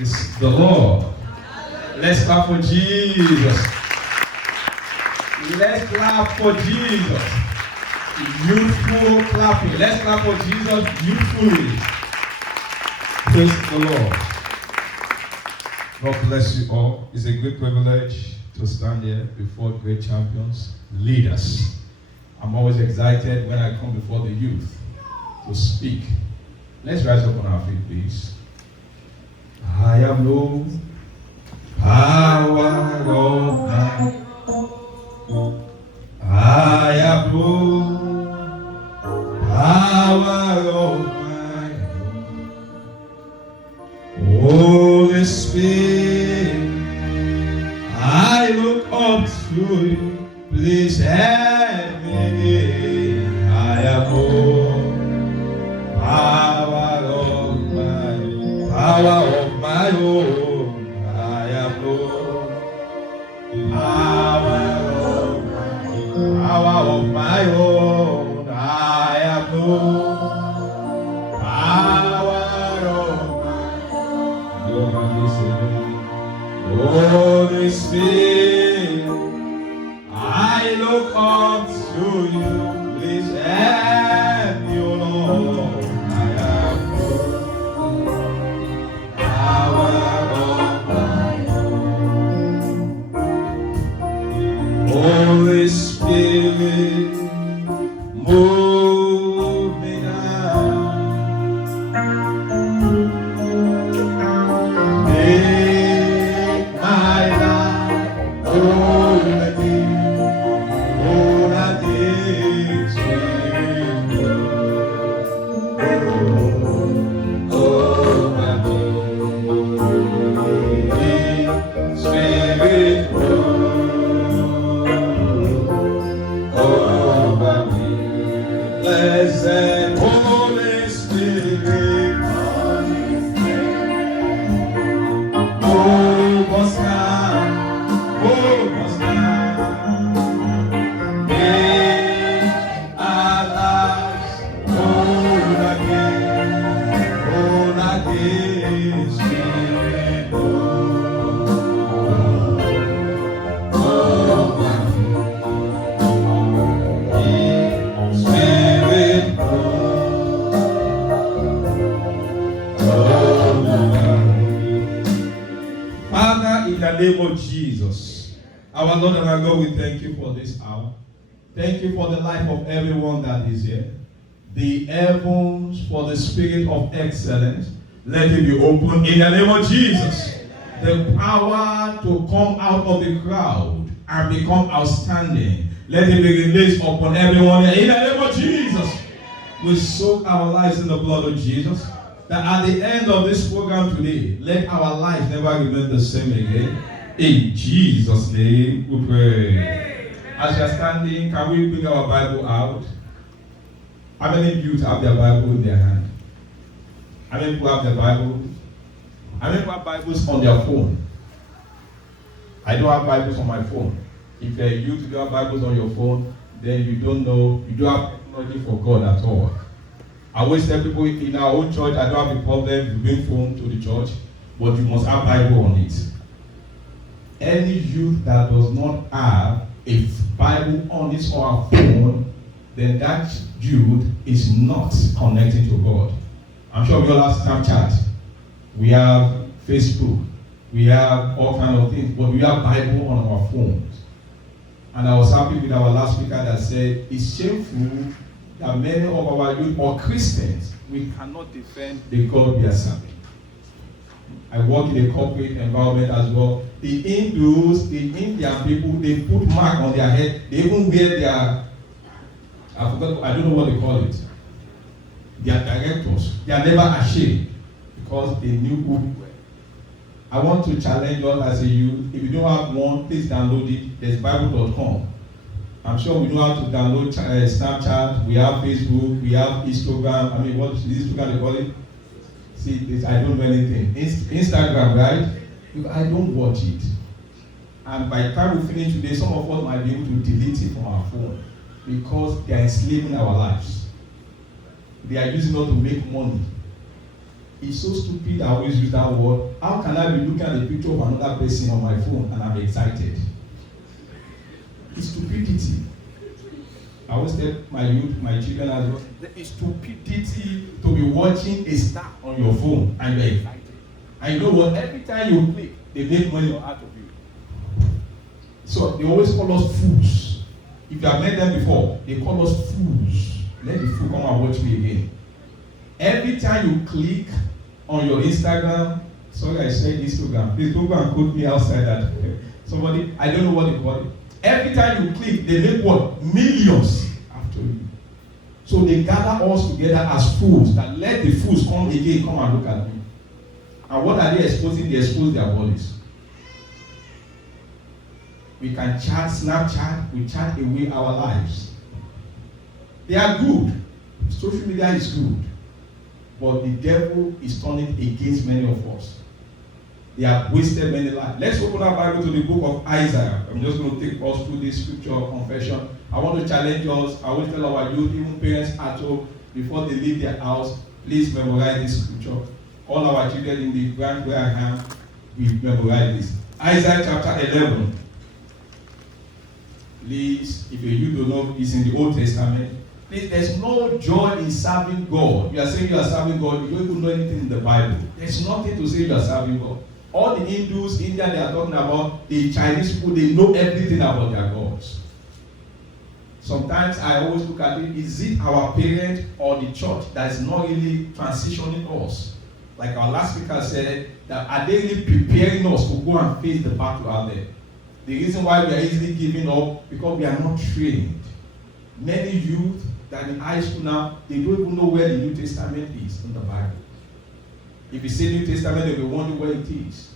It's the Lord. Let's clap for Jesus. Let's clap for Jesus. Youthful clapping. Let's clap for Jesus youthfully. Praise the Lord. God bless you all. It's a great privilege to stand here before great champions, leaders. I'm always excited when I come before the youth to speak. Let's rise up on our feet, please. I have no power of my own. I have no power of my own. Holy Spirit, I look up to you. Please help me. I have no power of my own. Power of my own. I have no power of my own. Power of my own. I have no power of my own. Holy Spirit, I look up to you. Please help me, O Lord. I have no power of my own. Holy Spirit, move me now. Make my life whole again. Whole again, Spirit. Over me, Spirit. Over me, blessed Holy Spirit. Move us now, move us now. Make our lives whole again, Spirit. Over me, Spirit. Father, in the name of Jesus, our Lord and our God, we thank you for this hour. Thank you for the life of everyone that is here. The heavens for the spirit of excellence, let it be open in the name of Jesus. The power to come out of the crowd and become outstanding, let it be released upon everyone here in the name of Jesus. We soak our lives in the blood of Jesus, that at the end of this program today, let our lives never remain the same again. In Jesus' name we pray. As you are standing, can we bring our Bible out? How many youth have their Bible in their hand? How many people have their Bible? How many people have Bibles on their phone? I don't have Bibles on my phone. If you're a youth, you don't have Bibles on your phone, then you don't know, you don't have technology for God at all. I always tell people in our own church, I don't have a problem to bring phone to the church, but you must have Bible on it. Any youth that does not have a Bible on his or her phone, then that youth is not connecting to God. I'm sure we all have Snapchat, we have Facebook, we have all kinds of things, but we have Bible on our phones. And I was happy with our last speaker that said it's shameful that many of our youth or Christians, we cannot defend the God we are serving. I work in a corporate environment as well. The Hindus, the Indian people, they put mark on their head. They even wear their, I don't know what they call it. Their directors. They are never ashamed because they knew who we were. I want to challenge us as a youth. If you don't have one, please download it. There's Bible.com. I'm sure we know how to download Snapchat, we have Facebook, we have Instagram. I mean, what is Instagram they call it? See, I don't know anything. Instagram, right? I don't watch it. And by the time we finish today, some of us might be able to delete it from our phone because they are enslaving our lives. They are using it to make money. It's so stupid. I always use that word. How can I be looking at the picture of another person on my phone and I'm excited? It's stupidity. I always tell my youth, my children as well, it's stupidity to be watching a star on your phone and you're excited. And you know what? Every time you click, they make money out of you. So they always call us fools. If you have met them before, they call us fools. Let the fool come and watch me again. Every time you click on your Instagram, sorry I said Instagram, please don't go and quote me outside that. Somebody, I don't know what they call it. Every time you click, they make what? Millions after you. So they gather us together as fools, that let the fools come again, come and look at me. And what are they exposing? They expose their bodies. We can chat, Snapchat, we chat away our lives. They are good. Social media is good. But the devil is turning against many of us. They have wasted many lives. Let's open our Bible to the book of Isaiah. I'm just going to take us through this scripture of confession. I want to challenge us. I want to tell our youth, even parents at home, before they leave their house, please memorize this scripture. All our children in the branch where I am, we memorize this. Isaiah chapter 11. Please, if you don't know, it's in the Old Testament. Please, there's no joy in serving God. You are saying you are serving God, you don't even know anything in the Bible. There's nothing to say you are serving God. All the Hindus, India, they are talking about, the Chinese people, they know everything about their gods. Sometimes I always look at it, is it our parent or the church that is not really transitioning us? Like our last speaker said, that are they really preparing us to go and face the battle out there? The reason why we are easily giving up, because we are not trained. Many youth that in high school now, they don't even know where the New Testament is in the Bible. If you say New Testament, they will wonder where it is.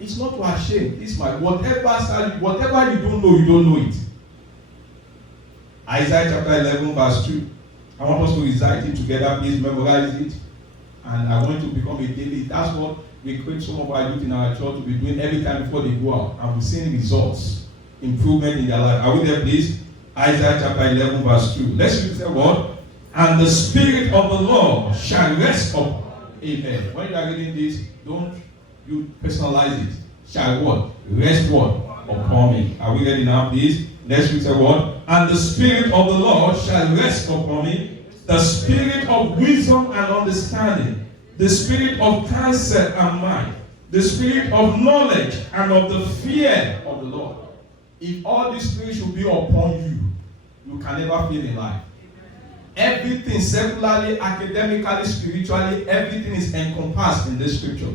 It's not to ashamed. It's my whatever you don't know it. Isaiah chapter 11 verse 2. I want us to recite it together. Please memorize it. And I want it to become a daily. That's what we create some of our youth in our church to be doing every time before they go out. And we're seeing results, improvement in their life. Are we there, please? Isaiah chapter 11 verse 2. Let's read the word. And the Spirit of the Lord shall rest upon. Amen. When you are reading this, don't you personalize it. Shall what? Rest what? Upon me. Are we ready now, please? Let's read the word. And the Spirit of the Lord shall rest upon me, the Spirit of wisdom and understanding, the Spirit of counsel and might, the Spirit of knowledge and of the fear of the Lord. If all these things should be upon you, you can never fail in life. Everything, secularly, academically, spiritually, everything is encompassed in this scripture.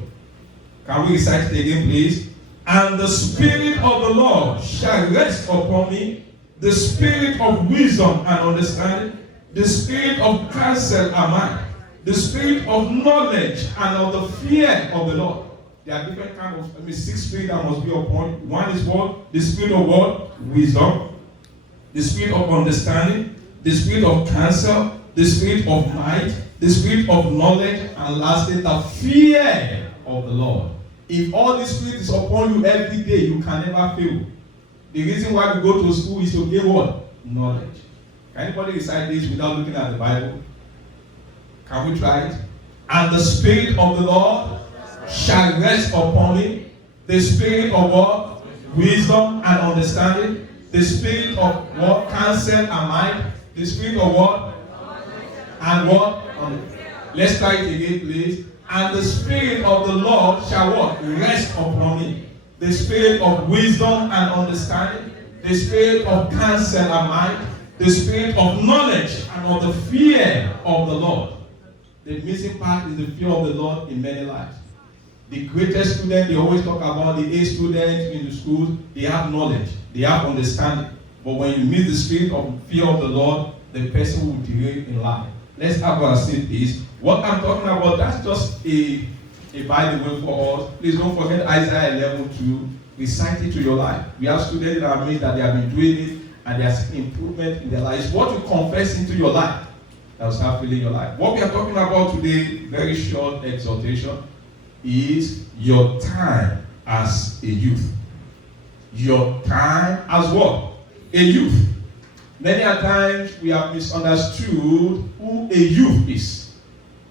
Can we recite it again, please? And the Spirit of the Lord shall rest upon me, the Spirit of wisdom and understanding, the Spirit of counsel and might, the Spirit of knowledge and of the fear of the Lord. There are different kinds of, 6 spirits that must be upon. One is what? The Spirit of what? Wisdom. The Spirit of understanding. The Spirit of counsel. The Spirit of might. The Spirit of knowledge. And lastly, the fear of the Lord. If all this Spirit is upon you every day, you can never fail. The reason why we go to school is to gain what? Knowledge. Can anybody recite this without looking at the Bible? Can we try it? And the Spirit of the Lord shall rest upon me, the Spirit of what? Wisdom and understanding, the Spirit of what? Counsel and might, the Spirit of what? And what? Let's try it again, please. And the Spirit of the Lord shall what? Rest upon me, the Spirit of wisdom and understanding, the Spirit of counsel and might, the Spirit of knowledge and of the fear of the Lord. The missing part is the fear of the Lord in many lives. The greatest student, they always talk about the A students in the schools, they have knowledge, they have understanding. But when you miss the spirit of fear of the Lord, the person will derail in life. Let's have our seat, please. What I'm talking about, that's just a by the way for us. Please don't forget Isaiah 11:2. Recite it to your life. We have students that have made that they have been doing it and they are seeing improvement in their lives. What you confess into your life that will start filling your life. What we are talking about today, very short exhortation, is your time as a youth. Your time as what? A youth. Many a times we have misunderstood who a youth is.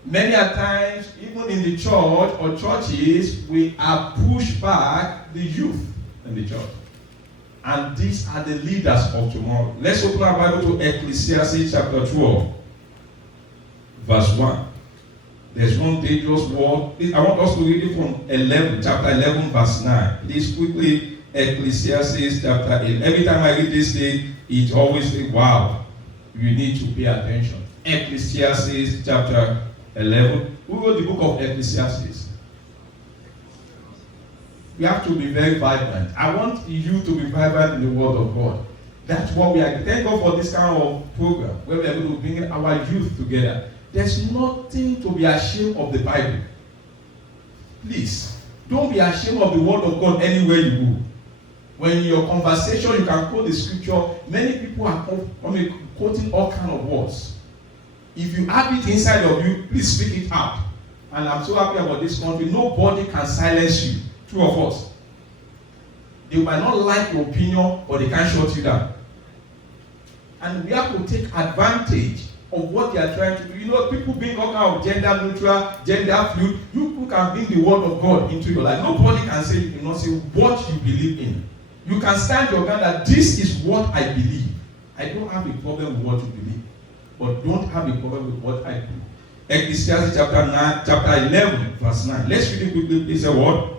Many a times, even in the church or churches, we are pushed back the youth in the church. And these are the leaders of tomorrow. Let's open our Bible to Ecclesiastes chapter 12, verse 1. There's one dangerous word. I want us to read it from chapter 11, verse 9. Please quickly, Ecclesiastes chapter 11. Every time I read this thing, it always says, wow, you need to pay attention. Ecclesiastes chapter 11. Who wrote the book of Ecclesiastes? We have to be very vibrant. I want you to be vibrant in the word of God. That's what we are. Thank God for this kind of program where we are going to bring our youth together. There's nothing to be ashamed of the Bible. Please, don't be ashamed of the word of God anywhere you go. When in your conversation you can quote the scripture, many people are quoting all kinds of words. If you have it inside of you, please speak it out. And I'm so happy about this country. Nobody can silence you. True or false? They might not like your opinion, but they can't shut you down. And we have to take advantage of what they are trying to do. You know, people being all kind of gender neutral, gender fluid. You can bring the word of God into your life. Nobody can say, you cannot say what you believe in. You can stand your ground that this is what I believe. I don't have a problem with what you believe, but don't have a problem with what I do. Ecclesiastes chapter 11, verse 9. Let's read it quickly, please. A word.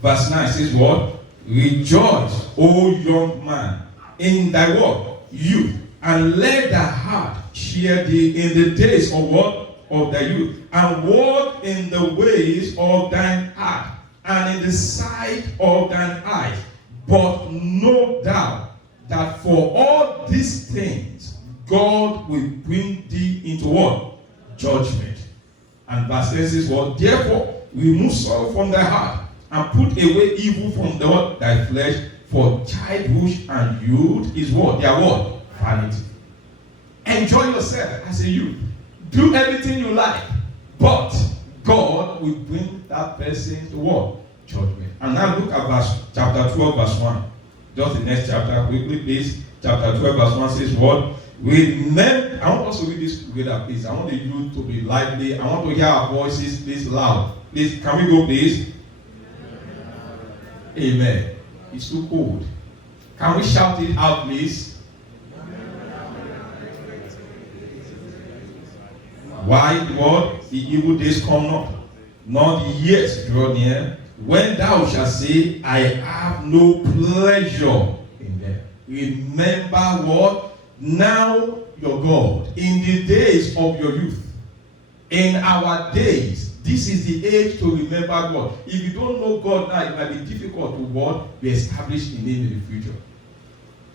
Verse 9 says what? Rejoice, O young man, in thy what? Youth, and let thy heart cheer thee in the days of what? Of thy youth, and walk in the ways of thine heart, and in the sight of thine eyes. But know thou that for all these things God will bring thee into what? Judgment. And verse 10 says what? Therefore, remove sorrow from thy heart, and put away evil from thy flesh, for childhood and youth is what? They are what? Vanity. Enjoy yourself as a youth. Do everything you like. But God will bring that person to what? Judgment. And now look at chapter 12, verse 1. Just the next chapter, quickly, please. Chapter 12, verse 1 says what? Remember, I want us to read this together, please. I want the youth to be lively. I want to hear our voices, please, loud. Please, can we go, please? Amen. It's too cold. Can we shout it out, please? Why, Lord, the evil days come not, nor the years draw near, when thou shalt say, I have no pleasure in them. Remember what? Now your God, in the days of your youth, in our days, this is the age to remember God. If you don't know God now, it might be difficult to what? Be established in Him in the future.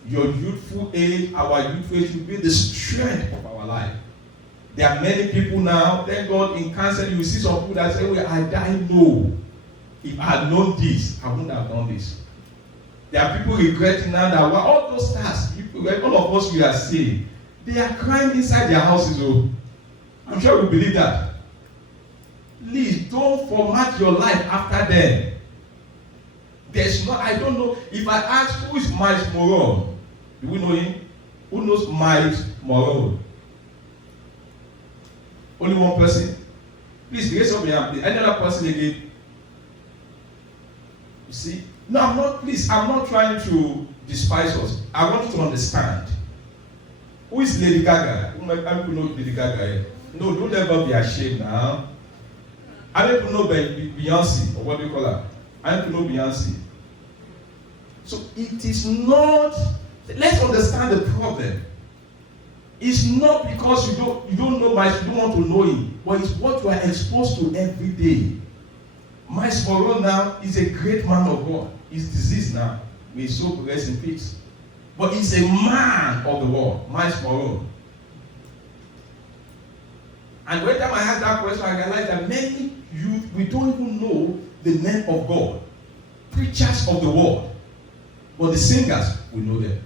Your youthful age, our youthful age should be the strength of our life. There are many people now, thank God, in cancer, you will see some people that say, well, I die no. If I had known this, I wouldn't have done this. There are people regretting now that well, all those stars, all of us we are seeing, they are crying inside their houses. Oh. I'm sure we believe that. Please don't format your life after them. There's not, I don't know. If I ask who is Miles Morone, do we know him? Who knows Miles Morone? Only one person. Please raise up your hand, please. Any other person again? You see? No, I'm not trying to despise us. I want you to understand. Who is Lady Gaga? Who might people know Lady Gaga? No, don't ever be ashamed now. I don't know Beyonce, or what do you call her? I don't know Beyonce. So it is not, let's understand the problem. It's not because you don't know much, you don't want to know him, but it's what you are exposed to every day. Miles Morone now is a great man of God. He's deceased now. May his soul rest in peace. But he's a man of the world, Miles Morone. And when time I asked that question, I realized that many youth, we don't even know the name of God. Preachers of the world. But the singers, we know them.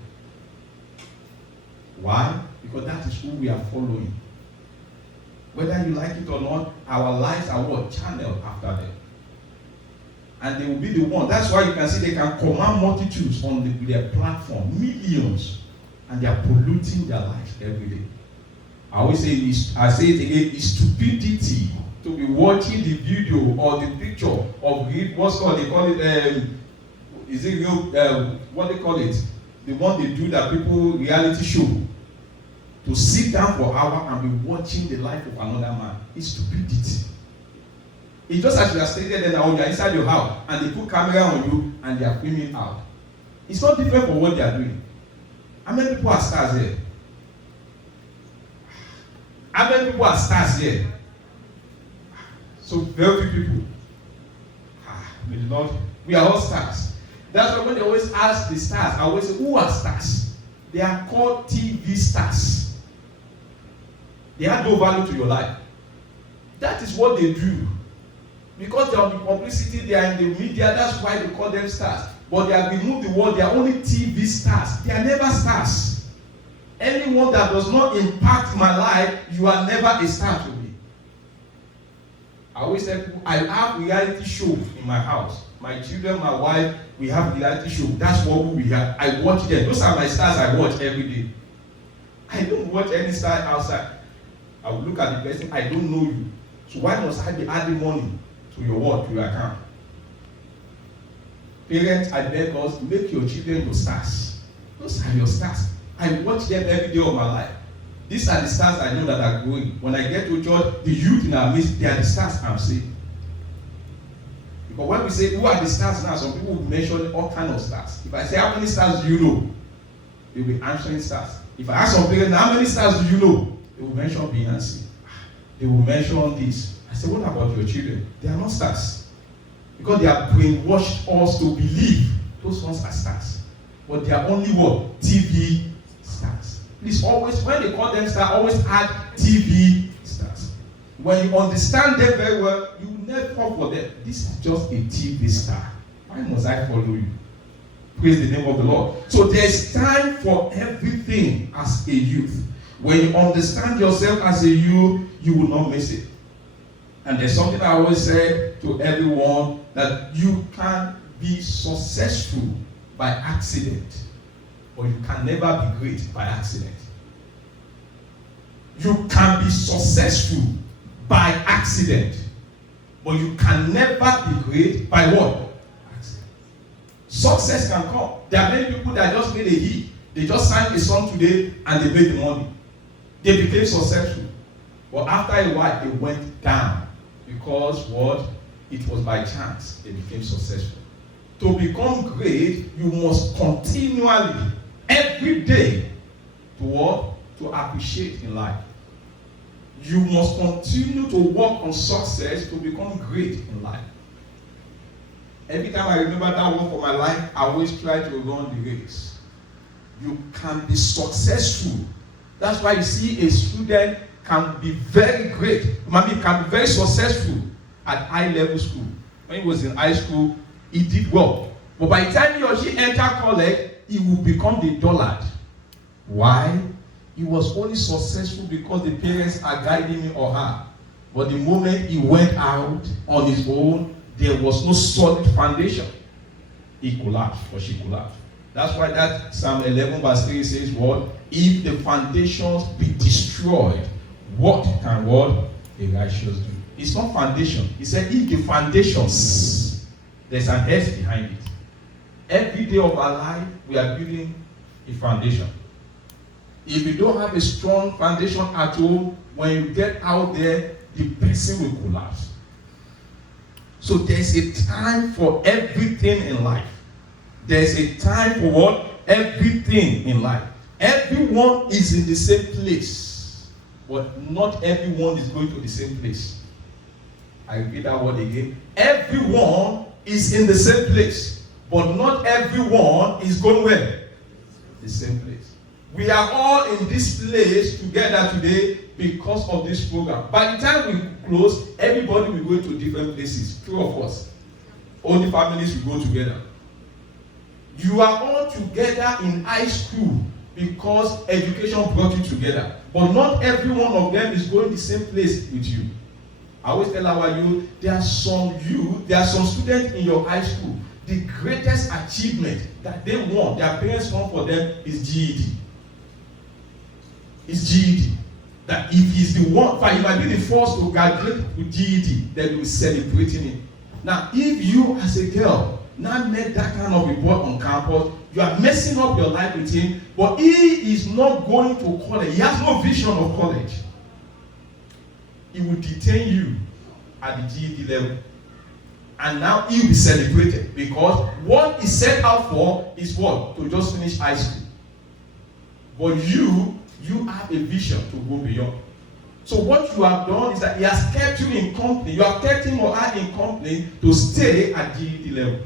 Why? Because that is who we are following. Whether you like it or not, our lives are what? Channeled after them. And they will be the one. That's why you can see they can command multitudes on their platform, millions, and they are polluting their lives every day. I say it again, it's stupidity to be watching the video or the picture of what's called, they call it, is it real, what they call it? The one they do that people reality show. To sit down for an hour and be watching the life of another man. It's stupidity. It's just as you are staying there now, you are inside your house and they put camera on you and they are filming out. It's not different from what they are doing. How many people are stars here? How many people are stars here? So very few people. We are all stars. That's why when they always ask the stars, I always say, who are stars? They are called TV stars. They have no value to your life. That is what they do. Because they are on the publicity, they are in the media, that's why they call them stars. But they have removed the word, they are only TV stars. They are never stars. Anyone that does not impact my life, you are never a star to me. I always tell people, I have reality show in my house. My children, my wife, we have reality show. That's what we have. I watch them. Those are my stars I watch every day. I don't watch any star outside. I will look at the person, I don't know you. So why must I be adding money to your what, to your account? Parents, I beg us, make your children your stars. Those are your stars. I watch them every day of my life. These are the stars I know that are growing. When I get to church, the youth in our midst, they are the stars I'm seeing. Because when we say, who are the stars now, some people will mention all kinds of stars. If I say, how many stars do you know? They will be answering stars. If I ask some parents, how many stars do you know? They will mention Beyonce. They will mention this. I say, what about your children? They are not stars. Because they have brainwashed us to believe those ones are stars. But they are only what? TV stars. Please always, when they call them stars, always add TV stars. When you understand them very well, you will never fall for them. This is just a TV star. Why must I follow you? Praise the name of the Lord. So there is time for everything as a youth. When you understand yourself as a youth, you will not miss it. And there's something I always say to everyone, that you can be successful by accident, but you can never be great by accident. You can be successful by accident, but you can never be great by what? Accident. Success can come. There are many people that just made a hit. They just signed a song today and they made the money. They became successful. But after a while, they went down. Because what? It was by chance they became successful. To become great, you must continually, every day, to what? To appreciate in life. You must continue to work on success to become great in life. Every time I remember that one for my life, I always try to run the race. You can be successful. That's why you see a student can be very great. Maybe can be very successful at high-level school. When he was in high school, he did well. But by the time he or she entered college, he will become the dullard. Why? He was only successful because the parents are guiding him or her. But the moment he went out on his own, there was no solid foundation. He collapsed or she collapsed. That's why that Psalm 11 verse 3 says what? If the foundations be destroyed, what can what? A righteous do? It's not foundation. He said if the foundations, there's an S behind it. Every day of our life, we are building a foundation. If you don't have a strong foundation at home, when you get out there, the person will collapse. So there's a time for everything in life. There's a time for what? Everything in life. Everyone is in the same place, but not everyone is going to the same place. I repeat that word again. Everyone is in the same place, but not everyone is going where? The same place. We are all in this place together today because of this program. By the time we close, everybody will go to different places. Two of us. All the families will go together. You are all together in high school because education brought you together. But not every one of them is going the same place with you. I always tell our youth, there are some students in your high school, the greatest achievement that they want, their parents want for them is GED. It's GED. That if he's the one, he might be the first to graduate with GED, then we're celebrating it. Now, if you as a girl now met that kind of a boy on campus, you are messing up your life with him, but he is not going to college. He has no vision of college. He will detain you at the GED level. And now he will be celebrated because what he set out for is what? To just finish high school. But you have a vision to go beyond. So what you have done is that he has kept you in company. You have kept him or her in company to stay at GED level.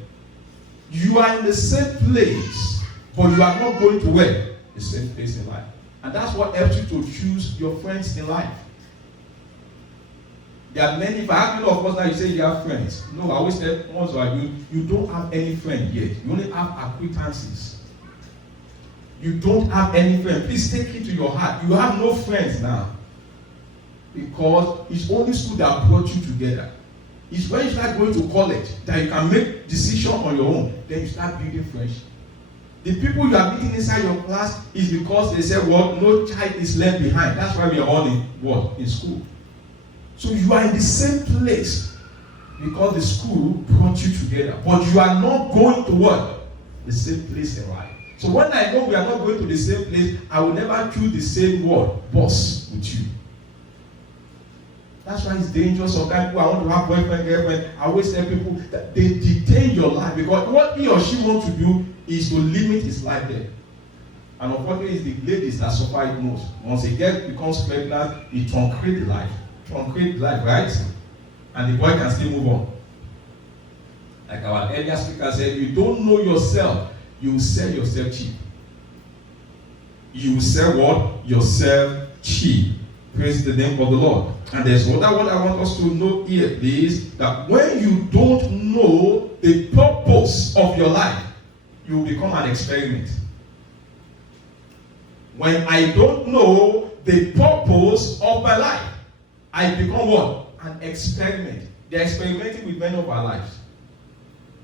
You are in the same place, but you are not going to where? The same place in life. And that's what helps you to choose your friends in life. There are many, if I ask you of course now you say you have friends. No, I always tell most of you don't have any friend yet. You only have acquaintances. You don't have any friend. Please take it to your heart. You have no friends now. Because it's only school that brought you together. It's when you start going to college that you can make decisions on your own. Then you start building friendship. The people you are meeting inside your class is because they say, well, no child is left behind. That's why we are all in what? In school. So you are in the same place because the school brought you together. But you are not going to what? The same place in life. So when I know we are not going to the same place, I will never choose the same word, boss, with you. That's why it's dangerous. Sometimes people, I want to have boyfriend, girlfriend. I always tell people that they detain your life because what he or she wants to do is to limit his life there. And unfortunately, it's the ladies that suffer it most. Once a girl becomes pregnant, it truncates life. Truncate life, right? And the boy can still move on. Like our earlier speaker said, you don't know yourself, you will sell yourself cheap. You will sell what? Yourself cheap. Praise the name of the Lord. And there's another one I want us to know here, please, that when you don't know the purpose of your life, you will become an experiment. When I don't know the purpose of my life, I become what? An experiment. They are experimenting with many of our lives.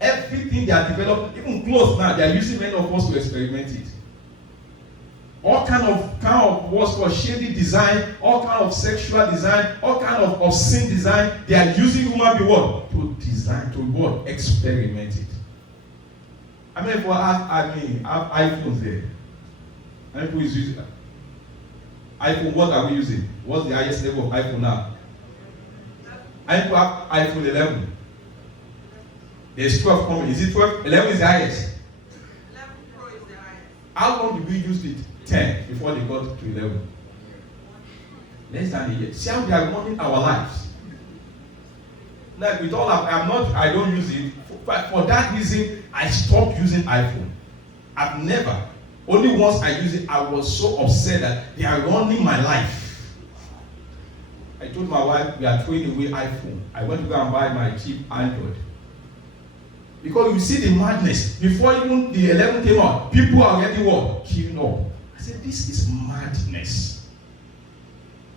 Everything they are developing, even clothes now, they are using many of us to experiment it. All kind of what's called shady design, all kind of sexual design, all kind of obscene design, they are using human being what? To design, to what? Experiment it. I mean, have iPhones there. How many people is using that? iPhone, what are we using? What's the highest level of iPhone now? I have iPhone 11. There's 12 coming. Is it 12? 11 is the highest. 11 Pro is the highest. How long did we use it? 10 before they got to 11. Less than a year. See how they are running our lives. Like with all of, I don't use it. For that reason, I stopped using iPhone. I've never. Only once I used it, I was so upset that they are running my life. I told my wife, we are throwing away iPhone. I went to go and buy my cheap Android. Because you see the madness. Before even the 11 came out, people are already what? Queuing up. I said, this is madness.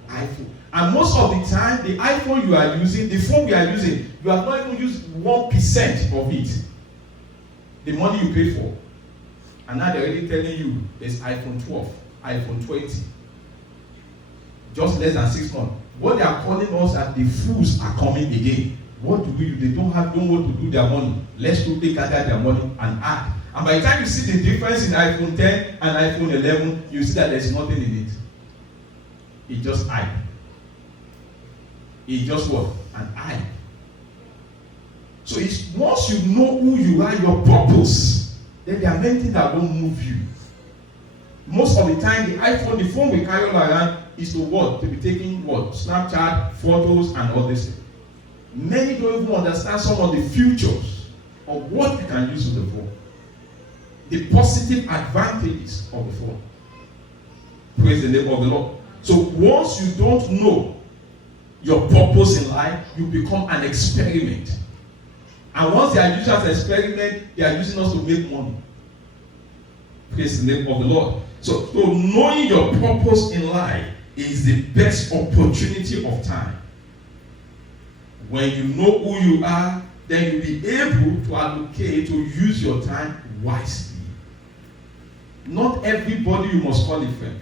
iPhone. And most of the time, the iPhone you are using, the phone you are using, you have not even used 1% of it. The money you paid for. And now they're already telling you there's iPhone 12, iPhone 20. Just less than 6 months. What they are calling us that the fools are coming again. What do we do? They don't want to do their money. Let's go take gather their money and add. And by the time you see the difference in iPhone 10 and iPhone 11, you see that there's nothing in it. It's just hype. It's just what? An hype. So it's once you know who you are, your purpose, then there are many things that won't move you. Most of the time, the iPhone, the phone we carry around is to what? To be taking what? Snapchat, photos, and all this. Many don't even understand some of the features of what you can use with the phone. The positive advantages of the phone. Praise the name of the Lord. So once you don't know your purpose in life, you become an experiment. And once they are using as an experiment, they are using us to make money. Praise the name of the Lord. So knowing your purpose in life is the best opportunity of time. When you know who you are, then you'll be able to allocate, to use your time wisely. Not everybody you must call a friend.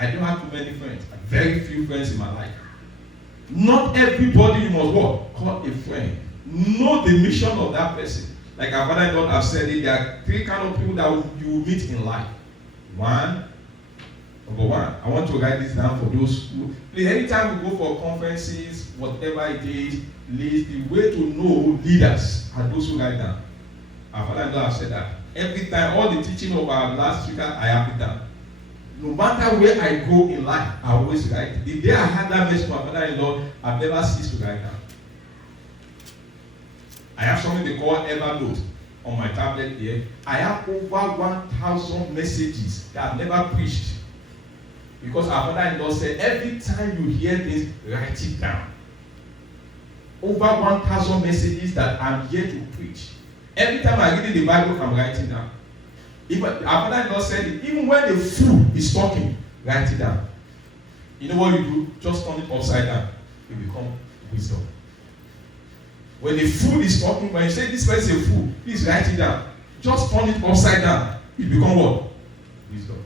I don't have too many friends. Very few friends in my life. Not everybody you must what? Call a friend. Know the mission of that person. Like our father and God have said it, there are 3 kind of people that you will meet in life. Number one, I want to write this down for those who, please, anytime we go for conferences, whatever it is, the way to know leaders are those who write down. Our father and God have said that. Every time, all the teaching of our last speaker, I have it down. No matter where I go in life, I always write. The day I had that message from my father-in-law, I've never ceased to write down. I have something they call Evernote on my tablet here. I have over 1,000 messages that I've never preached. Because our father-in-law said, every time you hear this, write it down. Over 1,000 messages that I'm here to preach. Every time I read in the Bible, I'm writing down. Even our father-in-law said it, even when the fool is talking, write it down. You know what you do? Just turn it upside down. It become wisdom. When the fool is talking, when you say this person is a fool, please write it down. Just turn it upside down. It become what? Wisdom.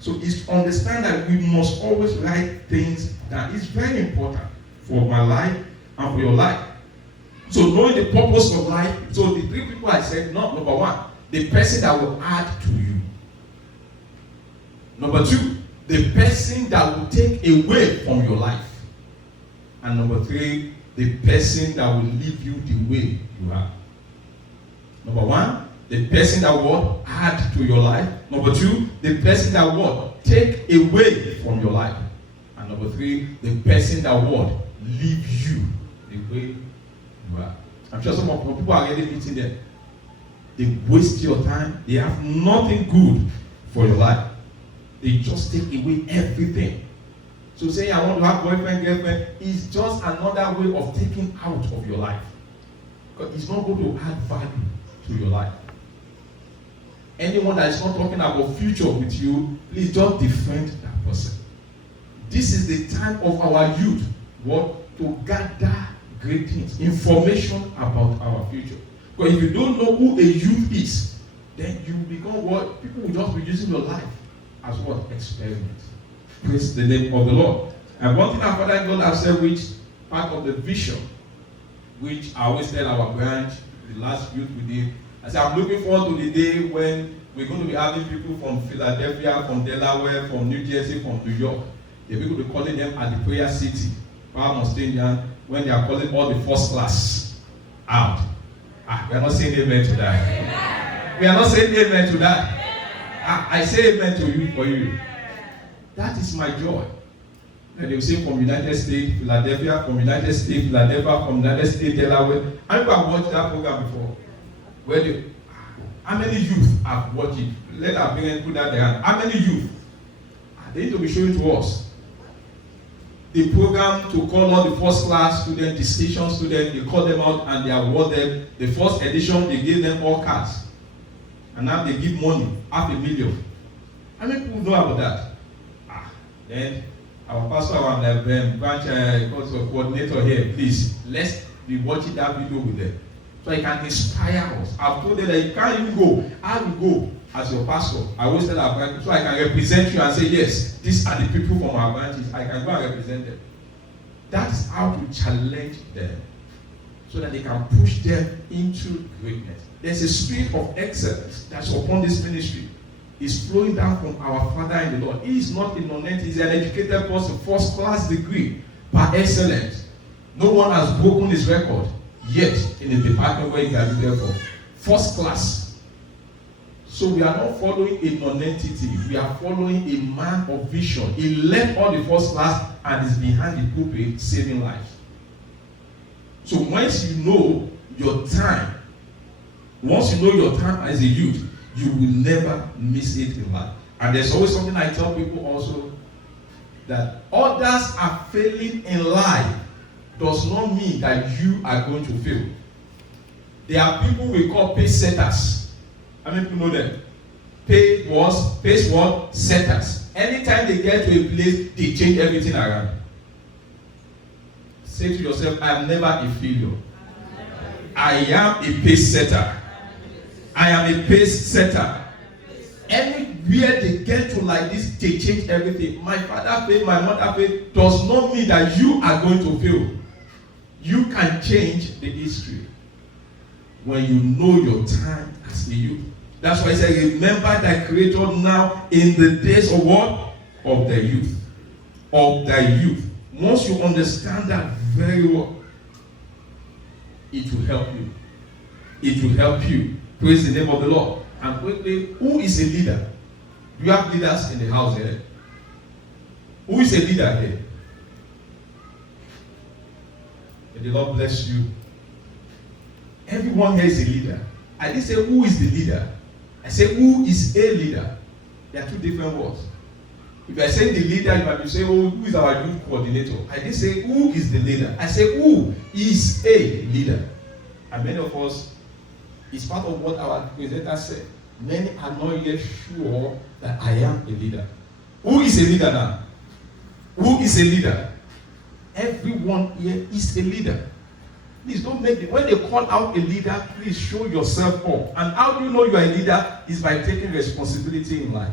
So it's to understand that we must always write things down. It's very important for my life and for your life. So knowing the purpose of life, so the 3 people I said, number 1, the person that will add to you. Number 2, the person that will take away from your life. And number 3, the person that will leave you the way you are. Number 1, the person that will add to your life. Number 2, the person that will take away from your life. And number 3, the person that will leave you the way you are. I'm sure some of the people are already meeting them. They waste your time. They have nothing good for your life. They just take away everything. So saying I want to have boyfriend, girlfriend is just another way of taking out of your life. Because it's not going to add value to your life. Anyone that is not talking about future with you, please just defend that person. This is the time of our youth, to gather great things, information about our future. Because if you don't know who a youth is, then you become what? People will just be using your life as what? Experiment. Praise the name of the Lord. And one thing our father and God have said, which part of the vision, which I always tell our branch, the last youth we did, I said, I'm looking forward to the day when we're going to be having people from Philadelphia, from Delaware, from New Jersey, from New York. The people will be calling them at the prayer city, when they are calling all the first class out. We are not saying amen to that. Amen. We are not saying amen to that. I say amen to you for you. That is my joy. And they will say from United States, Philadelphia, from United States, Philadelphia, from United States, Delaware. Have you ever watched that program before? How many youth have watched it? Let our parents put that there. How many youth? They need to be showing to us. The program to call all the first class students, distinction students, they call them out and they award them. The first edition, they gave them all cards. And now they give money, $500,000. How many people know about that? Then our pastor and branch coordinator here, please, let's be watching that video with them. So it can inspire us. I've told them that you can't even go. I will go as your pastor. I always tell our branch, so I can represent you and say, yes, these are the people from our branches. I can go and represent them. That's how to challenge them so that they can push them into greatness. There's a spirit of excellence that's upon this ministry. It's flowing down from our Father in the Lord. He is not a non-entity. He's an educated person, first class degree, par excellence. No one has broken his record yet in the department where he can be there for. First class. So we are not following a non-entity. We are following a man of vision. He left all the first class and is behind the pulpit saving lives. So once you know your time, once you know your time as a youth, you will never miss it in life. And there's always something I tell people also, that others are failing in life does not mean that you are going to fail. There are people we call pace setters. How many people know them? Pace what? Setters. Anytime they get to a place, they change everything around. Say to yourself, I am never a failure. I am a pace setter. I am a pace setter. where they get to like this, they change everything. My father failed, my mother failed, does not mean that you are going to fail. You can change the history when you know your time as a youth. That's why I say, remember thy Creator now in the days of what? Of the youth. Of thy youth. Once you understand that very well, it will help you. It will help you. Praise the name of the Lord. And quickly, who is a leader? Do you have leaders in the house here? Who is a leader here? May the Lord bless you. Everyone here is a leader. I didn't say who is the leader. I said who is a leader. There are two different words. If I say the leader, you might be saying, oh, who is our youth coordinator? I didn't say who is the leader. I said who is a leader. And many of us, it's part of what our presenter said. Many are not yet sure that I am a leader. Who is a leader now? Who is a leader? Everyone here is a leader. Please don't make it. When they call out a leader, please show yourself up. And how do you know you are a leader? Is by taking responsibility in life.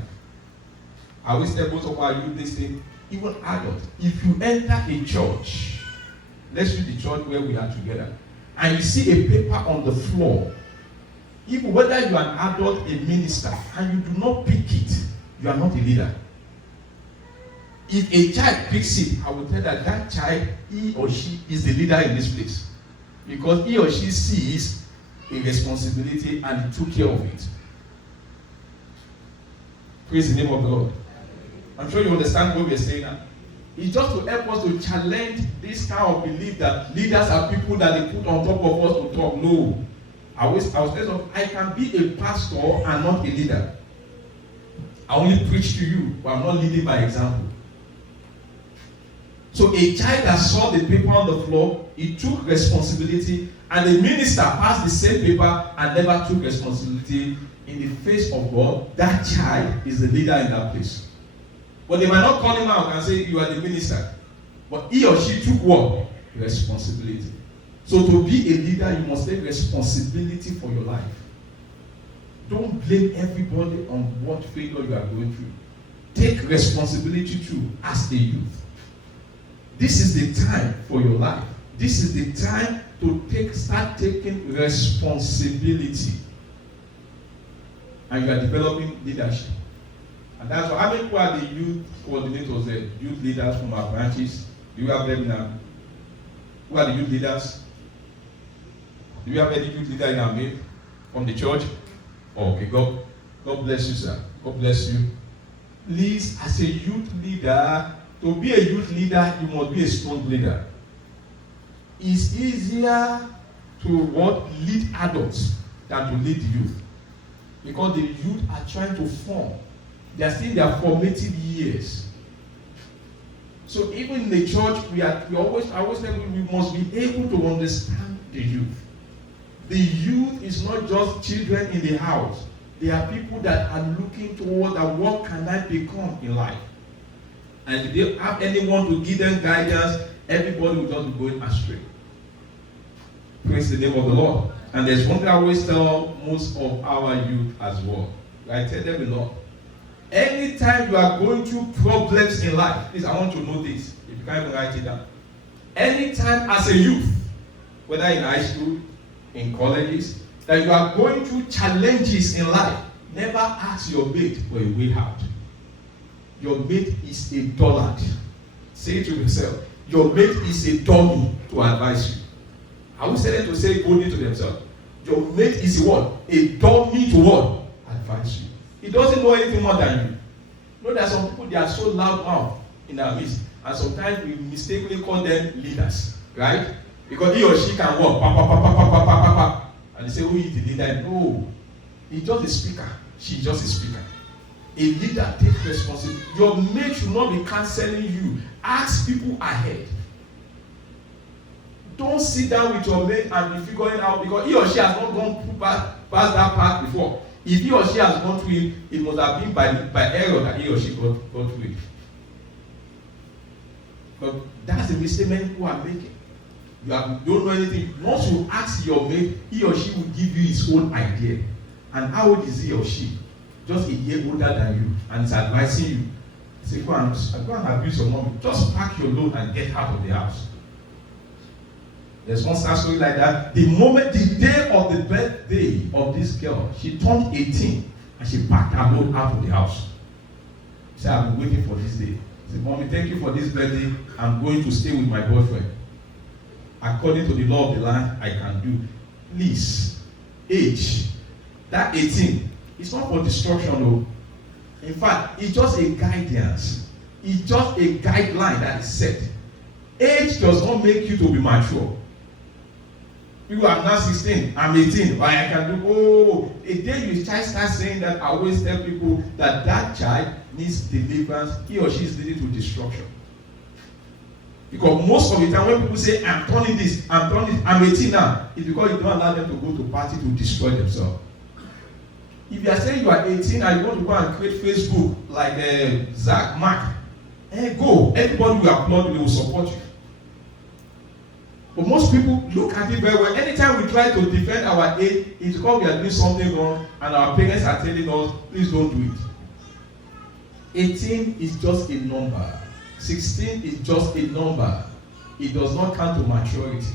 I always tell most of our youth this thing, even adults. If you enter a church, let's use the church where we are together, and you see a paper on the floor, even whether you are an adult, a minister, and you do not pick it, you are not a leader. If a child picks it, I will tell that child, he or she is the leader in this place. Because he or she sees a responsibility and he took care of it. Praise the name of the Lord. I'm sure you understand what we're saying now. It's just to help us to challenge this kind of belief that leaders are people that they put on top of us to talk. No. I can be a pastor and not a leader. I only preach to you, but I'm not leading by example. So a child that saw the paper on the floor, he took responsibility, and the minister passed the same paper and never took responsibility in the face of God. That child is the leader in that place. But they might not call him out and say, you are the minister. But he or she took what? Responsibility. So to be a leader, you must take responsibility for your life. Don't blame everybody on what failure you are going through. Take responsibility too as a youth. This is the time for your life. This is the time to start taking responsibility. And you are developing leadership. And that's why, how many people are the youth coordinators there? Youth leaders from our branches? Do you have them now? Who are the youth leaders? Do you have any youth leader in our midst from the church? Okay, God bless you, sir. God bless you. Please, as a youth leader, to be a youth leader, you must be a strong leader. It's easier to lead adults than to lead youth. Because the youth are trying to form. They are still in their formative years. So even in the church, I always tell you, we must be able to understand the youth. The youth is not just children in the house. They are people that are looking toward what can I become in life. And if they have anyone to give them guidance, everybody will just be going astray. Praise the name of the Lord. And there's one thing I always tell most of our youth as well. I tell them a lot. Anytime you are going through problems in life, please, I want to know this. If you can't even write it down. Anytime as a youth, whether in high school, in colleges, that you are going through challenges in life, never ask your mate for a way out. Your mate is a dullard. Say it to yourself. Your mate is a dummy to advise you. I will say them to say boldly to themselves. Your mate is what? A dummy to what? Advise you. He doesn't know anything more than you. You know, there are some people, they are so loud-mouthed in our midst, and sometimes we mistakenly call them leaders, right? Because he or she can walk, and they say, who is the leader? No, he's just a speaker. She's just a speaker. A leader takes responsibility. Your mate should not be canceling you. Ask people ahead. Don't sit down with your mate and be figuring out, because he or she has not gone through past that path before. If he or she has gone through it, it must have been by error that he or she got through it. But that's the mistake many people are making. You don't know anything. Once you ask your mate, he or she will give you his own idea. And how old is he or she? just a year older than you, and is advising you, say, go and abuse your mommy. Just pack your load and get out of the house. There's one sad story like that. The day of the birthday of this girl, she turned 18 and she packed her load out of the house. She said, I've been waiting for this day. She said, Mommy, thank you for this birthday. I'm going to stay with my boyfriend. According to the law of the land, I can do. Please, age, that 18, it's not for destruction, no. In fact, it's just a guidance. It's just a guideline that is set. Age does not make you to be mature. People are now 16, I'm 18, but I can do, a day your child starts saying that, I always tell people that child needs deliverance, he or she is leading to destruction. Because most of the time when people say, I'm turning this, I'm 18 now, it's because you don't allow them to go to party to destroy themselves. If you are saying you are 18 and you want to go and create Facebook like Zach, Mark, go. Everybody will applaud you, they will support you. But most people look at it very well. Anytime we try to defend our age, it's because we are doing something wrong and our parents are telling us, please don't do it. 18 is just a number. 16 is just a number. It does not count to maturity.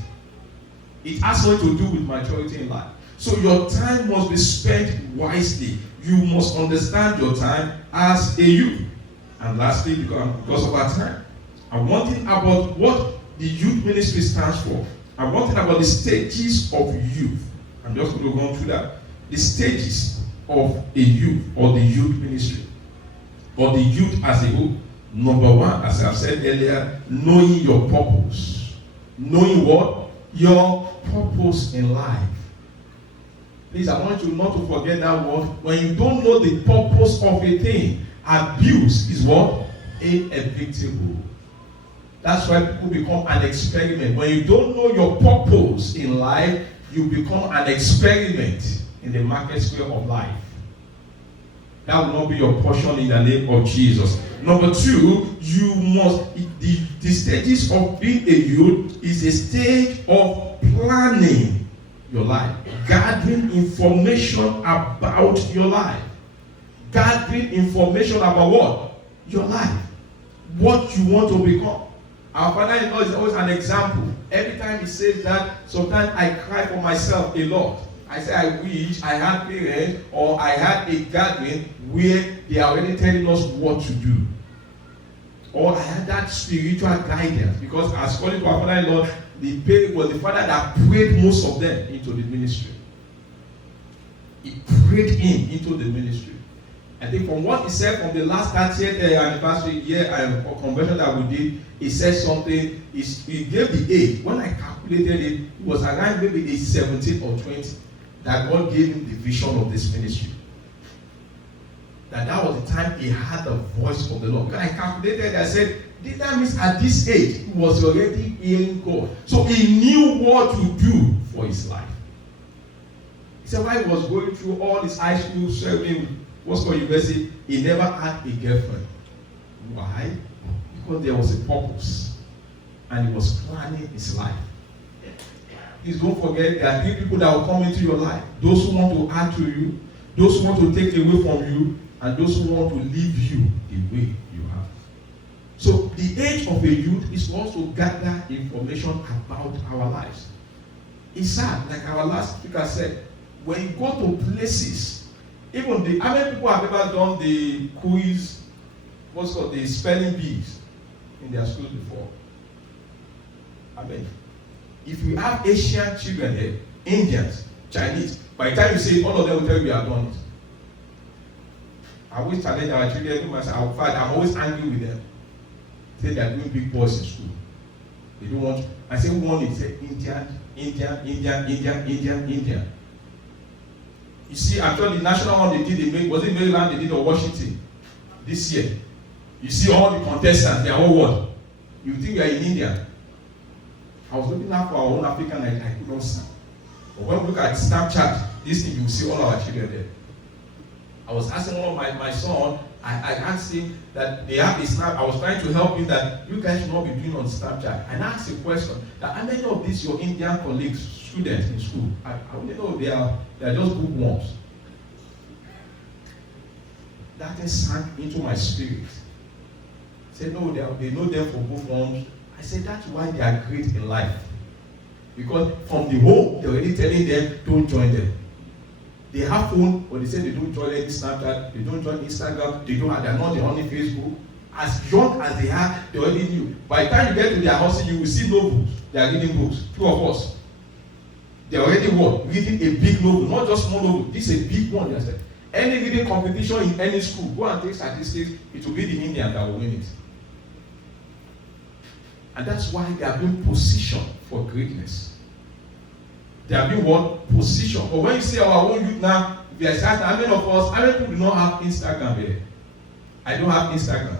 It has something to do with maturity in life. So your time must be spent wisely. You must understand your time as a youth. And lastly, because of our time, and one thing about what the youth ministry stands for, and one thing about the stages of youth, I'm just going to go through that. The stages of a youth or the youth ministry, or the youth as a whole. Number one, as I've said earlier, knowing your purpose. Knowing what? Your purpose in life. Please, I want you not to forget that word. When you don't know the purpose of a thing, abuse is what? Inevitable. That's why people become an experiment. When you don't know your purpose in life, you become an experiment in the market square of life. That will not be your portion in the name of Jesus. Number two, you must, the stages of being a youth is a stage of planning your life. Gathering information about your life. Gathering information about what? Your life. What you want to become. Our father-in-law is always an example. Every time he says that, sometimes I cry for myself a lot. I say, I wish I had parents or I had a gathering where they are already telling us what to do. Or I had that spiritual guidance. Because as according to our father-in-law, the parent was the father that prayed most of them into the ministry. He prayed him into the ministry. I think from what he said from the last 30th anniversary year convention that we did, he said something, he gave the age. When I calculated it, it was around maybe age 17 or 20 that God gave him the vision of this ministry. That was the time he had the voice of the Lord. When I calculated, I said, that means at this age, he was already hearing God. So he knew what to do for his life. He said, while he was going through all his high school serving, Moscow University, he never had a girlfriend. Why? Because there was a purpose. And he was planning his life. Please don't forget there are 3 people that will come into your life. Those who want to add to you, those who want to take away from you, and those who want to leave you the way you have. So the age of a youth is for us to gather information about our lives. It's sad, like our last speaker said, when you go to places, even how many people have ever done the quiz, what's called the spelling bees in their schools before? I mean, if you have Asian children here, Indians, Chinese, by the time you say it, all of them will tell you have done it. I always challenge our children, I'm always angry with them. Say they are doing big boys in school. They don't want, I say one is Indian. You see, I'm sure the national one they did, was it Maryland they did or Washington this year? You see all the contestants, they are all what? You think we are in India? I was looking out for our own African, I could not see. But when we look at Snapchat, this thing, you will see all our children there. I was asking one of my son, I asked him that they have a Snap. I was trying to help him that you guys should not be doing on Snapchat. And I asked a question that how many of these your Indian colleagues, students in school, I want to know they are just bookworms. that thing sank into my spirit. I said, no, they know them for both forms. I said, that's why they are great in life. Because from the home, they're already telling them, don't join them. They have phone, but they say they don't join any Snapchat, they don't join Instagram, they're not on Facebook. As young as they are, they already knew. By the time you get to their house, you will see novels. They are reading books. Two of us. They are already what? Reading a big novel, not just small novel. This is a big one. They said. Any reading competition in any school, go and take statistics, it will be the Indian that will win it. And that's why they are being positioned for greatness. They are being what? Positioned. But when you see our own youth now, we are starting, how many of us, how many people do not have Instagram here? I don't have Instagram.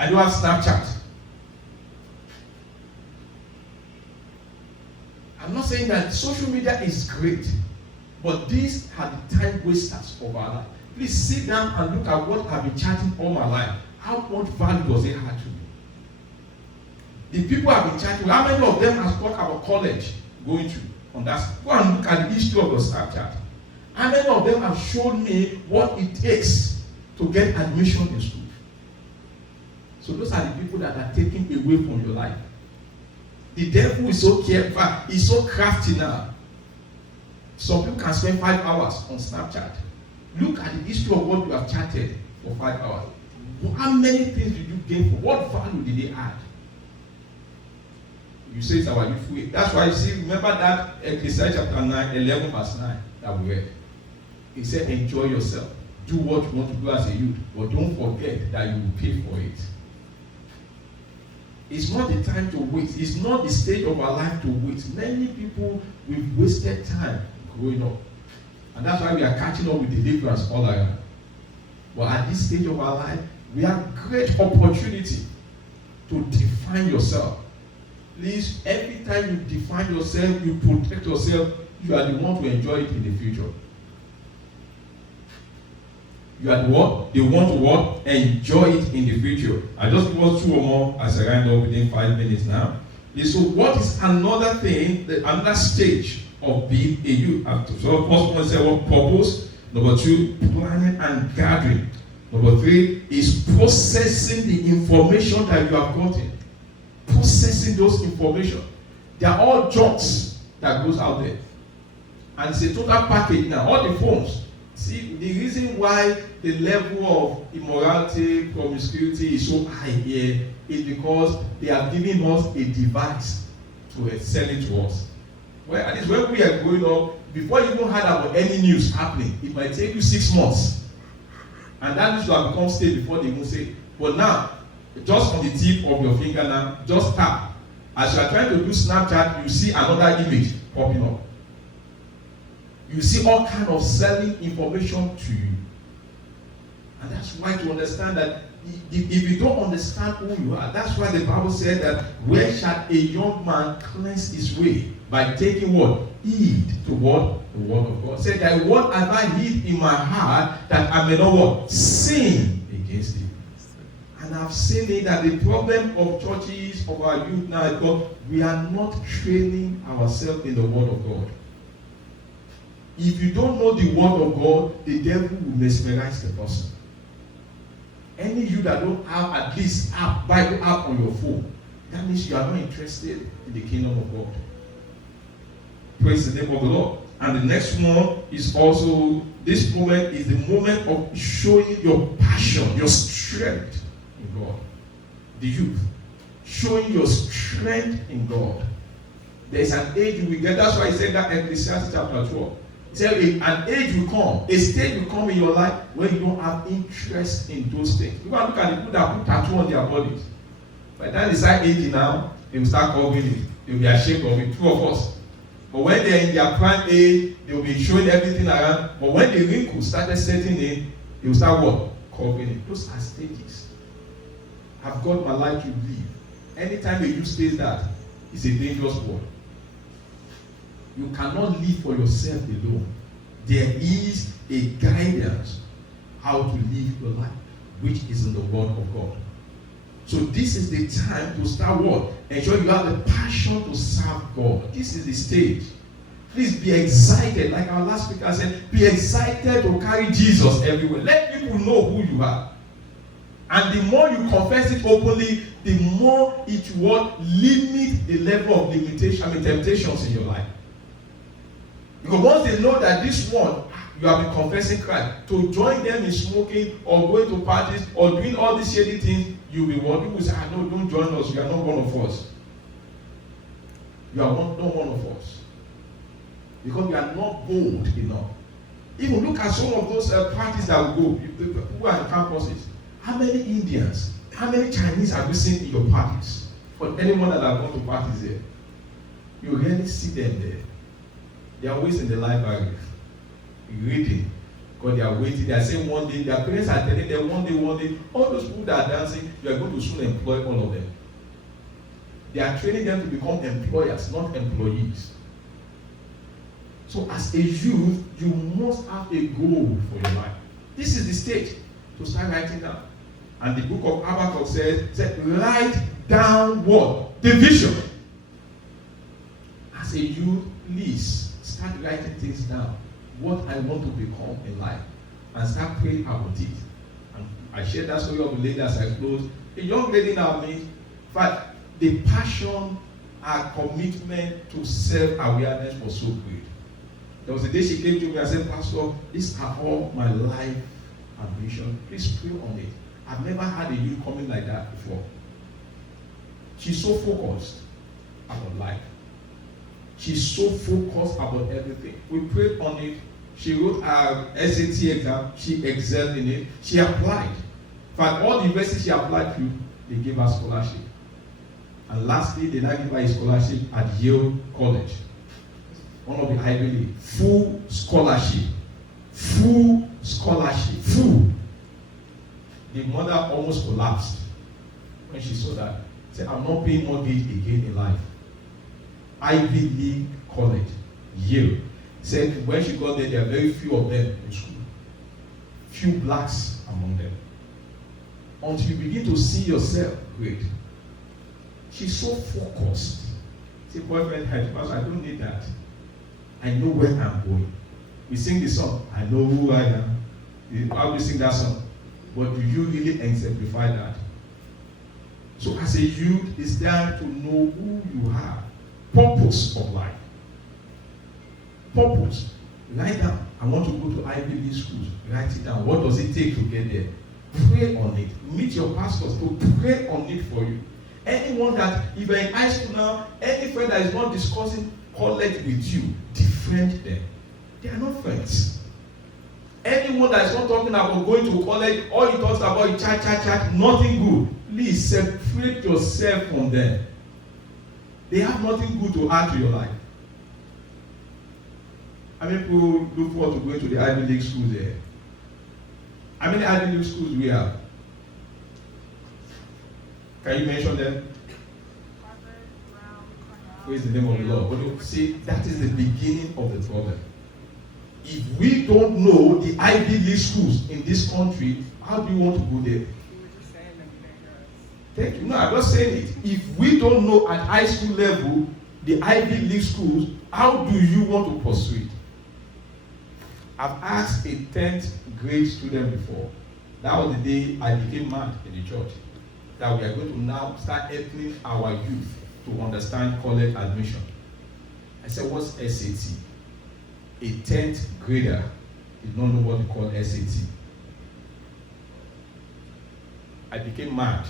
I don't have Snapchat. I'm not saying that social media is great, but these are the time wasters of our life. Please sit down and look at what I've been chatting all my life. How much value does it have to me? The people I've been chatting with, how many of them have talked about college going to? On that, go and look at the history of your Snapchat. How many of them have shown me what it takes to get admission in school? So those are the people that are taking away from your life. The devil is so careful, he's so crafty now. Some people can spend 5 hours on Snapchat. Look at the history of what you have chatted for 5 hours. How many things did you gain from? What value did they add? You say it's our youthful. That's why you see, remember that Ecclesiastes chapter 9, 11 verse 9 that we read. He said, enjoy yourself. Do what you want to do as a youth, but don't forget that you will pay for it. It's not the time to wait. It's not the stage of our life to wait. Many people, we've wasted time growing up. And that's why we are catching up with deliverance all around. But at this stage of our life, we have great opportunity to define yourself. Please, every time you define yourself, you protect yourself, you are the one to enjoy it in the future. You are the what? The one to what? Enjoy it in the future. I just give us 2 or more as I round up within 5 minutes now. So what is another thing, another stage of being a youth? So first one say what? Purpose. Number 2, planning and gathering. Number 3 is processing the information that you have gotten. Processing those information. They are all junks that goes out there. And it's a total package now. All the phones. See, the reason why the level of immorality, promiscuity is so high here is because they have given us a device to sell it to us. Well, at least when we are growing up, before you even heard about any news happening, it might take you 6 months. And that news will have become stale before they even say it. But now, just on the tip of your finger now, just tap. As you are trying to do Snapchat, you see another image popping up. You see all kind of selling information to you. And that's why to understand that if you don't understand who you are, that's why the Bible said that where shall a young man cleanse his way? By taking what? Heed to what? The word of God. Said that what have I hid in my heart that I may not what? Sin against you. And I've seen it that the problem of churches, of our youth now is that we are not training ourselves in the word of God. If you don't know the word of God, the devil will mesmerize the person. Any you that don't have at least Bible app on your phone, that means you are not interested in the kingdom of God. Praise the name of the Lord. And the next one is also, this moment is the moment of showing your passion, your strength in God. The youth. Showing your strength in God. There's an age you will get. That's why he said that in Ecclesiastes chapter 12. He said an age will come, a stage will come in your life where you don't have interest in those things. You want to look at the people that put tattoo on their bodies. By the time they start aging now, they will start covering it. They will be ashamed of it. 2 of us. But when they're in their prime age, they will be showing everything around. But when the wrinkles started setting in, they will start what? Covering it. Those are stages. I've got my life to live. Anytime a youth says that, it's a dangerous word. You cannot live for yourself alone. There is a guidance how to live your life, which is in the word of God. So this is the time to start what? Ensure you have the passion to serve God. This is the stage. Please be excited. Like our last speaker said, be excited to carry Jesus everywhere. Let people know who you are. And the more you confess it openly, the more it will limit the level of temptations in your life. Because once they know that this one, you have been confessing Christ, to join them in smoking or going to parties or doing all these shady things, you'll be what people say, no, don't join us, you are not one of us. You are not one of us. Because we are not bold enough. Even look at some of those parties that we go, who are in campuses. How many Indians, how many Chinese have you seen in your parties? For anyone that have gone to parties there, you rarely see them there. They are always in the library, reading, because they are waiting. They are saying one day, their parents are telling them one day, all those people that are dancing, you are going to soon employ all of them. They are training them to become employers, not employees. So as a youth, you must have a goal for your life. This is the stage to start writing down. And the book of Habakkuk said, write down what? The vision. As a youth, please start writing things down. What I want to become in life. And start praying about it. And I shared that story of a lady as I close. A young lady now means, in fact, the passion and commitment to self-awareness was so great. There was a day she came to me and said, Pastor, these are all my life ambition. Please pray on it. I've never had a youth coming like that before. She's so focused about life. She's so focused about everything. We prayed on it. She wrote her SAT exam. She excelled in it. She applied. In fact, all the universities she applied to, they gave her scholarship. And lastly, they now give her a scholarship at Yale College. One of the Ivy League. Full scholarship. Full scholarship. Full. The mother almost collapsed when she saw that. She said, I'm not paying mortgage again in life. Ivy League College, Yale. Said when she got there are very few of them in school. Few blacks among them. Until you begin to see yourself great. She's so focused. Say, boyfriend, I don't need that. I know where I'm going. We sing the song, I know who I am. How do we sing that song? But do you really exemplify that? So as a youth, it's time to know who you are. Purpose of life. Purpose. Write down. I want to go to Ivy League schools. Write it down. What does it take to get there? Pray on it. Meet your pastors to pray on it for you. Anyone that, if you're in high school now, any friend that is not discussing college with you, defriend them. They are not friends. Anyone that is not talking about going to college, all he talks about is chat, nothing good. Please separate yourself from them. They have nothing good to add to your life. How many people look forward to going to the Ivy League schools there? How many Ivy League schools we have? Can you mention them? Praise the name of the Lord. But you see, that is the beginning of the problem. If we don't know the Ivy League schools in this country, how do you want to go there? Thank you. No, I'm just saying it. If we don't know at high school level the Ivy League schools, how do you want to pursue it? I've asked a 10th grade student before. That was the day I became mad in the church. That we are going to now start helping our youth to understand college admission. I said, what's SAT? A 10th grader did not know what they call SAT. I became mad.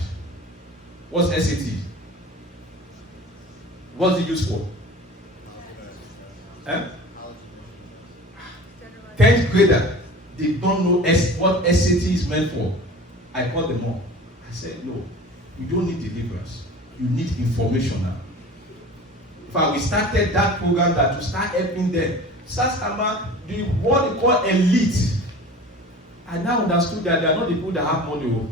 What's SAT? What's it used for? 10th grader, they don't know what SAT is meant for. I called them all. I said, no, you don't need deliverance. You need information now. In fact, we started that program to start helping them. What they call elite. I now understood that they are not the people that have money.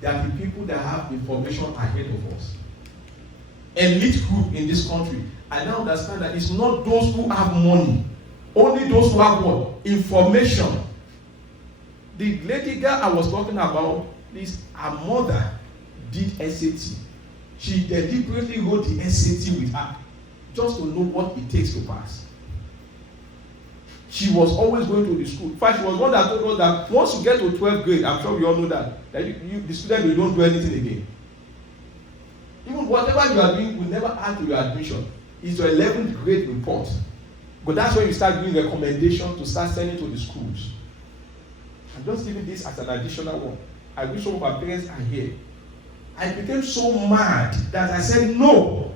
They are the people that have information ahead of us. Elite group in this country. I now understand that it's not those who have money. Only those who have what? Information. The lady girl I was talking about, her mother did SAT. She deliberately wrote the SAT with her. just to know what it takes to pass. She was always going to the school. In fact, she was one that told us that once you get to 12th grade, I'm sure we all know that the student, you don't do anything again. Even whatever you are doing will never add to your admission. It's your 11th grade report. But that's when you start doing recommendations to start sending to the schools. I'm just giving this as an additional one. I wish some of our parents are here. I became so mad that I said, no,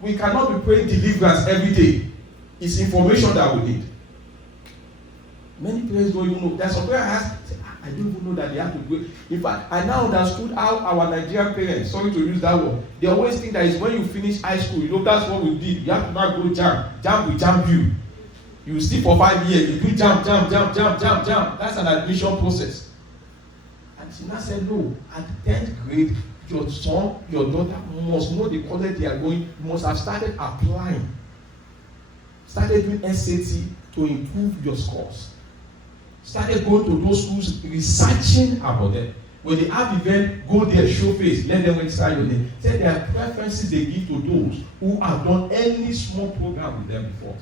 we cannot be praying deliverance every day. It's information that we need. Many parents don't even know. There's some parents I don't even know that they have to do it. In fact, I now understood how our Nigerian parents, sorry to use that word, they always think that is when you finish high school, that's what we did. You have to now go jam. Jam will jam you. You sleep for 5 years, you do jam. That's an admission process. And she now said, no, at 10th grade, your son, your daughter must know the college they are going, you must have started applying. Started doing SAT to improve your scores. Started going to those schools, researching about them. When they have event, go there, show face, let them register your name. Say there are preferences they give to those who have done any small program with them before.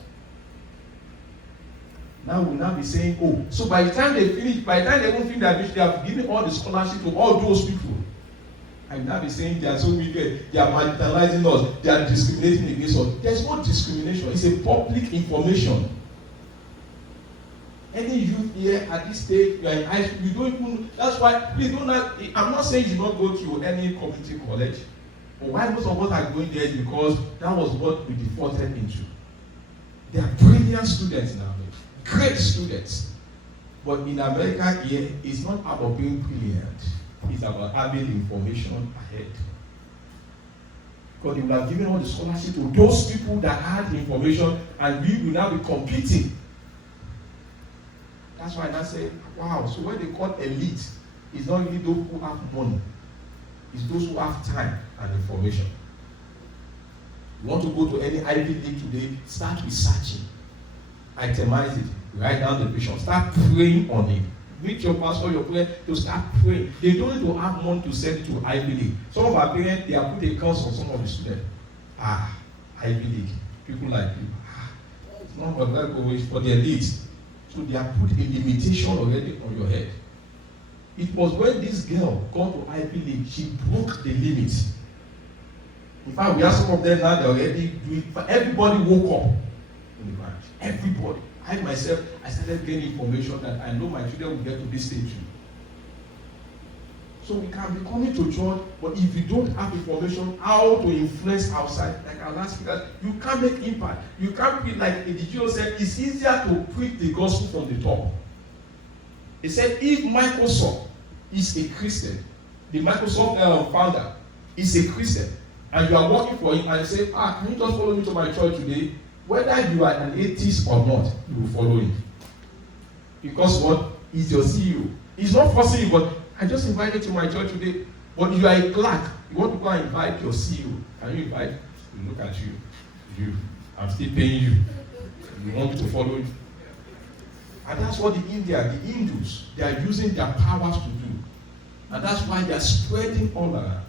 Now we'll now be saying, oh, so by the time they finish, by the time they won't finish their mission, they have given all the scholarship to all those people. I will now be saying they are so wicked, they are marginalizing us, they are discriminating against us. There's no discrimination, it's a public information. Any youth here at this stage, you are in high school, you don't even, that's why, please don't not, I'm not saying you not go to any community college, but why most of us are going there is because that was what we defaulted into. They are brilliant students now, great students. But in America here, it's not about being brilliant, it's about having information ahead. Because they would have given all the scholarship to those people that had the information, and we will now be competing. That's why I say, wow, so when they call elite, it's not really those who have money. It's those who have time and information. You want to go to any Ivy League today, start researching. Itemize it. Write down the vision. Start praying on it. Meet your pastor, your prayer, to start praying. They don't need to have money to send to Ivy League. Some of our parents, they have put accounts on some of the students. Ivy League. People like you. It's not for that, for the elite. So they have put a limitation already on your head. It was when this girl got to Ivy League, she broke the limit. In fact, we have some of them now, they already do it. But everybody woke up in the branch. Everybody. I myself, I started getting information that I know my children will get to this stage. So we can be coming to church, but if you don't have information how to influence outside, like our last speaker, you can't make impact. You can't be like the Jew said, it's easier to preach the gospel from the top. He said, if Microsoft is a Christian, the Microsoft founder is a Christian, and you are working for him and say, can you just follow me to my church today? Whether you are an atheist or not, you will follow him. Because what? He's your CEO. He's not forcing you, but I just invited you to my church today. But you are a clerk. You want to go and invite your CEO. Can you invite? You look at you. I'm still paying you. You want me to follow you? And that's what the Hindus, they are using their powers to do. And that's why they are spreading all around.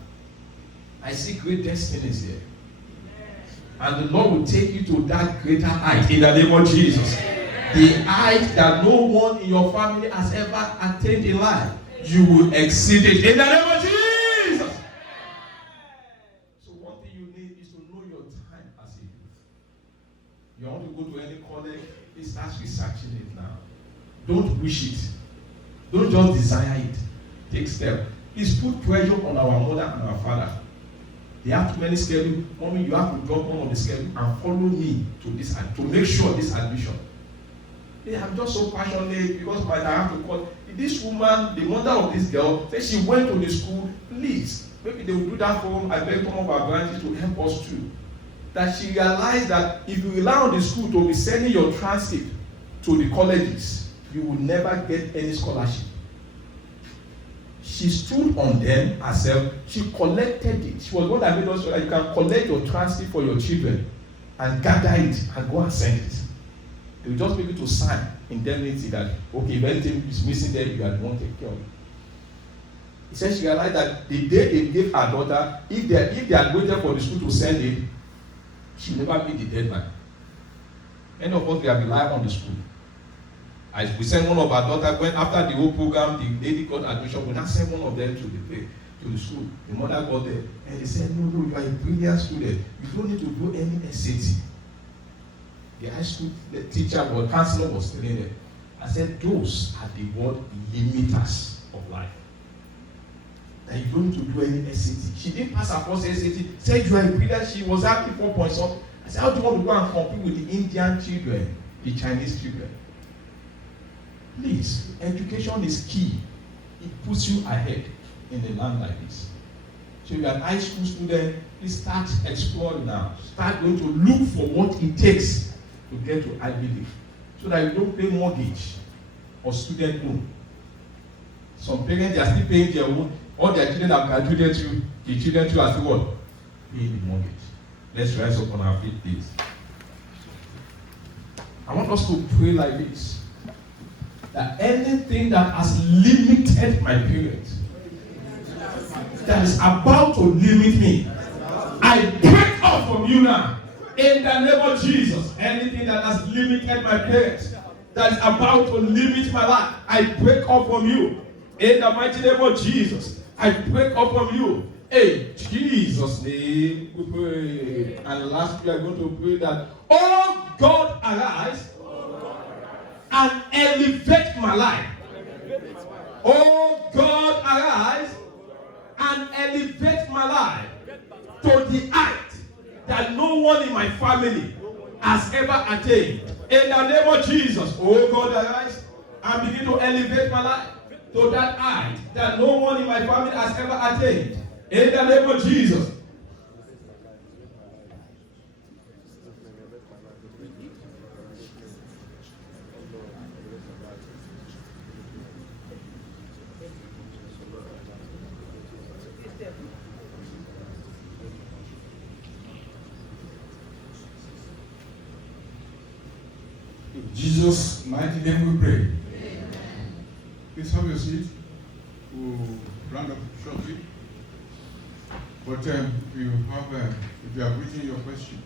I see great destinies here. And the Lord will take you to that greater height in the name of Jesus. The height that no one in your family has ever attained in life. You will exceed it in the name of Jesus. So one thing you need is to know your time as a youth. You want to go to any college, please start researching it now. Don't wish it. Don't just desire it. Take steps. Please put pressure on our mother and our father. They have too many schedules. Mommy, you have to drop one of the schedule and follow me to this to make sure this admission. I'm just so passionate because I have to call. This woman, the mother of this girl, said she went to the school. Please, maybe they will do that for him. I beg some of our branches to help us too. That she realized that if you rely on the school to be sending your transcript to the colleges, you will never get any scholarship. She stood on them herself. She collected it. She was one that made us sure that you can collect your transcript for your children and gather it and go and send it. They will just make you to sign indemnity that, okay, if anything is missing there, you are the one to take care of it. He said she realized that the day they gave her daughter, if they had waited for the school to send it, She never meet the deadline. Any of us, we have relied on the school. As we send one of our daughters, when after the whole program, the lady got admission, we now send one of them to the school. The mother got there and they said, no, you are a brilliant student. You don't need to do any SAT. The high school teacher or counselor was telling them. I said, those are the word limiters of life. That you don't need to do any SAT. She didn't pass her first SAT. Said you are a brilliant. She was having 4 points up. I said, how do you want to go and compete with the Indian children, the Chinese children? Please, education is key. It puts you ahead in a land like this. So if you're an high school student, please start exploring now. Start going to look for what it takes to get to Ivy League, so that you don't pay mortgage or student loan. Some parents are still paying their own. All their children have graduated to, the children too are still what? Paying the mortgage. Let's rise up on our feet, please. I want us to pray like this. That anything that has limited my parents, that is about to limit me, I break off from you now. In the name of Jesus, anything that has limited my parents, that is about to limit my life, I break off from you. In the mighty name of Jesus, I break off from you. In Jesus' name we pray. And last, we are going to pray that, oh God, arise and elevate my life. Oh God, arise and elevate my life to the height that no one in my family has ever attained. In the name of Jesus, oh God, arise and begin to elevate my life to that height that no one in my family has ever attained. In the name of Jesus. In Jesus' mighty name we pray. Amen. Please have your seat. We'll round up shortly. But if you have written your questions,